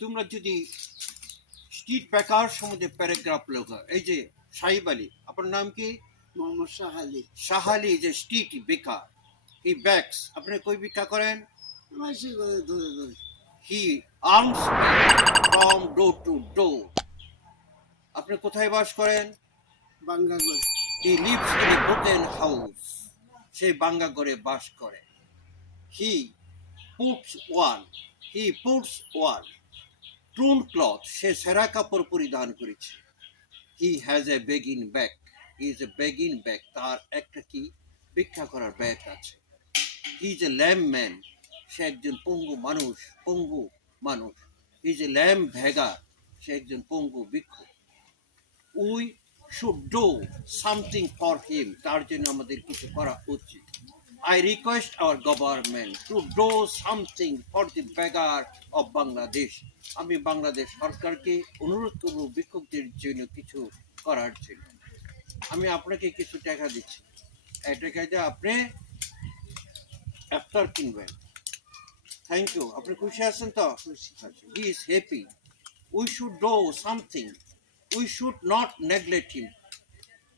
তোমরা যদি স্ট্রিট বেকার সম্বন্ধে প্যারাগ্রাফ লেখো, এই যে সাহিব আলী, আপনার নাম কি? মোহাম্মদ শাহ আলী। শাহ আলী যে স্ট্রিট বেকার, হি ব্যাকস, আপনি কই ভিক্ষা করেন? মাসি করে ধরে ধরে। He roams from door to door. আপনি কোথায় বাস করেন? বাঙ্গা করে। He lives in a broken house, সে বাঙ্গা ঘরে বাস করে। He puts on, he puts on torn cloth, সে সেরা কাপড় পরিধান করেছে। He has a begging bag, he is a begging bag, তার একটা কি ভিক্ষা করার ব্যাগ আছে। He is a lame man, সে একজন পঙ্গু মানুষ, পঙ্গু মানুষ। হি ইজ এ ল্যাম ভেগার, সে একজন পঙ্গু ভিক্ষু। We should do something for him, তার জন্য আমাদের কিছু করা উচিত। I request our government to do something for the beggar of Bangladesh. আমি বাংলাদেশ সরকারকে অনুরোধ করব ভিক্ষুকদের জন্য কিছু করার জন্য। আমি আপনাকে কিছু টাকা দিচ্ছি, এই টাকা দিয়ে আপনি ইফতার কিনবেন। Thank you. আপনি খুশি আছেন তো? He is happy. We should do something, we should not neglect him,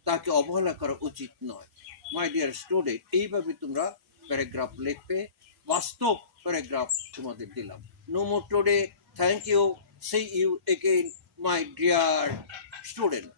তাকে অবহেলা করা উচিত নয়। মাই ডিয়ার স্টুডেন্ট, এইভাবে তোমরা প্যারাগ্রাফ লিখবে, বাস্তব প্যারাগ্রাফ তোমাদের দিলাম। No more today, thank you, see you again my dear student.